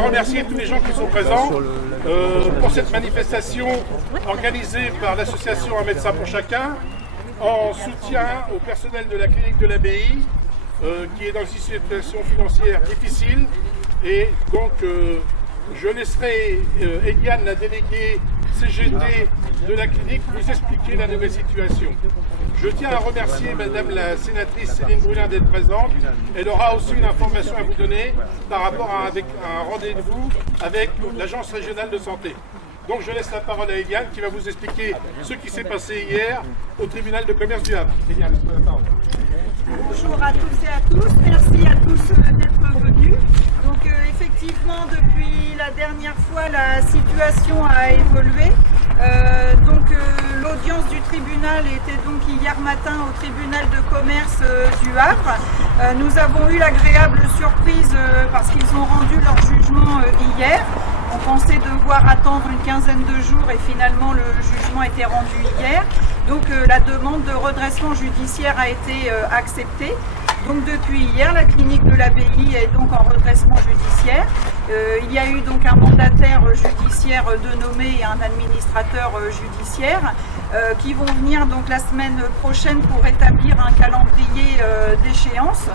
à remercier tous les gens qui sont présents pour cette manifestation organisée par l'association Un médecin pour chacun en soutien au personnel de la clinique de l'Abbaye qui est dans une situation financière difficile. Et donc je laisserai Eliane, la déléguée CGT de la clinique, vous expliquer la nouvelle situation. Je tiens à remercier Madame la sénatrice Céline Brulin d'être présente. Elle aura aussi une information à vous donner par rapport à un rendez-vous avec l'Agence régionale de santé. Donc je laisse la parole à Eliane qui va vous expliquer ce qui s'est passé hier au tribunal de commerce du Havre. Eliane, la parole. Bonjour à toutes et à tous, merci à tous d'être venus. Donc effectivement, depuis la dernière fois, la situation a évolué. L'audience du tribunal était donc hier matin au tribunal de commerce du Havre. Nous avons eu l'agréable surprise parce qu'ils ont rendu leur jugement hier. On pensait devoir attendre une quinzaine de jours et finalement le jugement a été rendu hier. Donc la demande de redressement judiciaire a été acceptée. Donc depuis hier, la clinique de l'Abbaye est donc en redressement judiciaire. Il y a eu donc un mandataire judiciaire de nommer et un administrateur judiciaire qui vont venir donc la semaine prochaine pour établir un calendrier d'échéance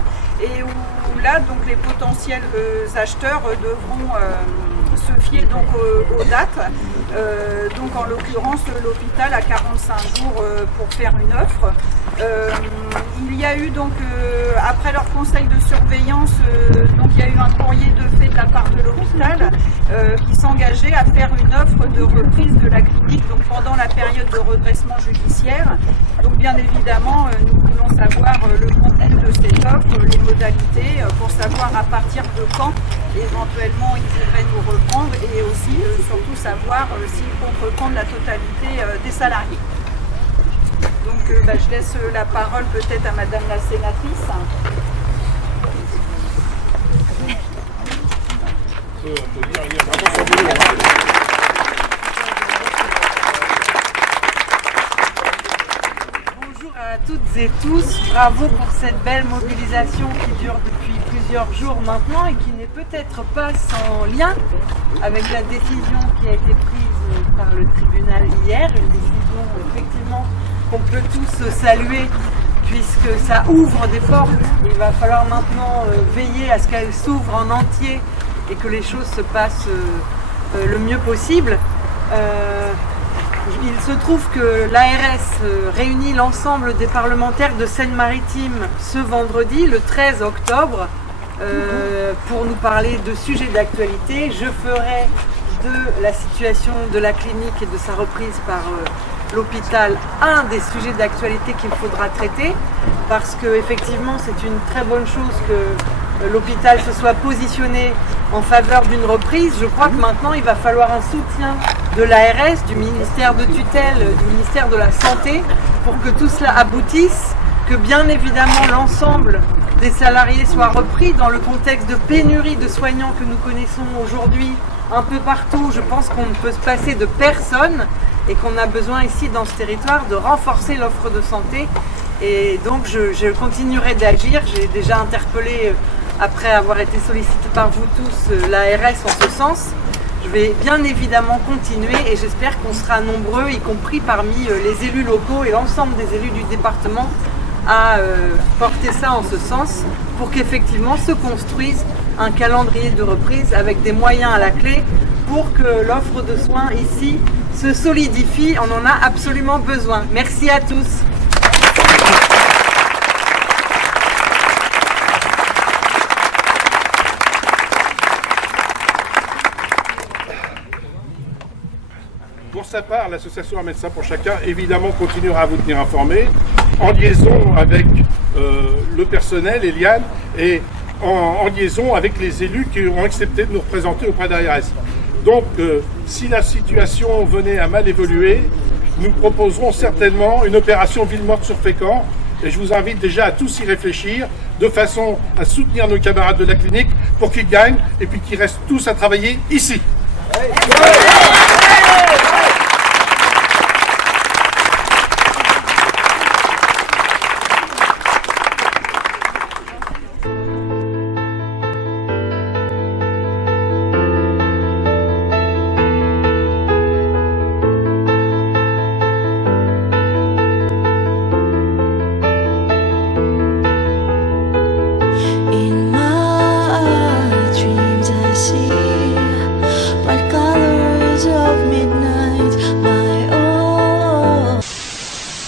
et où là donc les potentiels acheteurs devront se fier donc aux dates. Donc en l'occurrence l'hôpital a 45 jours pour faire une offre. Il y a eu donc après leur conseil de surveillance, donc il y a eu un courrier de fait de la part de l'hôpital qui s'engageait à faire une offre de reprise de la clinique donc pendant la période de redressement judiciaire. Donc bien évidemment nous voulons savoir le contenu de cette offre, les modalités pour savoir à partir de quand éventuellement ils voudraient nous reprendre et aussi surtout savoir s'ils comptent reprendre la totalité des salariés. Donc je laisse la parole peut-être à Madame la sénatrice. Bonjour à toutes et tous, bravo pour cette belle mobilisation qui dure depuis plusieurs jours maintenant et qui n'est peut-être pas sans lien avec la décision qui a été prise par le tribunal hier, une décision effectivement qu'on peut tous saluer puisque ça ouvre des portes. Il va falloir maintenant veiller à ce qu'elles s'ouvrent en entier et que les choses se passent le mieux possible. Il se trouve que l'ARS réunit l'ensemble des parlementaires de Seine-Maritime ce vendredi, le 13 octobre, pour nous parler de sujets d'actualité. Je ferai de la situation de la clinique et de sa reprise par l'hôpital un des sujets d'actualité qu'il faudra traiter parce que effectivement c'est une très bonne chose que l'hôpital se soit positionné en faveur d'une reprise. Je crois que maintenant il va falloir un soutien de l'ARS, du ministère de tutelle, du ministère de la Santé pour que tout cela aboutisse, que bien évidemment l'ensemble des salariés soient repris dans le contexte de pénurie de soignants que nous connaissons aujourd'hui un peu partout. Je pense qu'on ne peut se passer de personne et qu'on a besoin ici dans ce territoire de renforcer l'offre de santé et donc je continuerai d'agir. J'ai déjà interpellé après avoir été sollicité par vous tous l'ARS en ce sens. Je vais bien évidemment continuer et j'espère qu'on sera nombreux, y compris parmi les élus locaux et l'ensemble des élus du département à porter ça en ce sens pour qu'effectivement se construise un calendrier de reprise avec des moyens à la clé pour que l'offre de soins ici se solidifie. On en a absolument besoin. Merci à tous. Pour sa part, l'association Un médecin pour chacun, évidemment, continuera à vous tenir informés, en liaison avec le personnel, Eliane, et en liaison avec les élus qui ont accepté de nous représenter auprès de l'ARS. Donc, si la situation venait à mal évoluer, nous proposerons certainement une opération ville morte sur Fécamp. Et je vous invite déjà à tous y réfléchir, de façon à soutenir nos camarades de la clinique pour qu'ils gagnent et puis qu'ils restent tous à travailler ici. Ouais.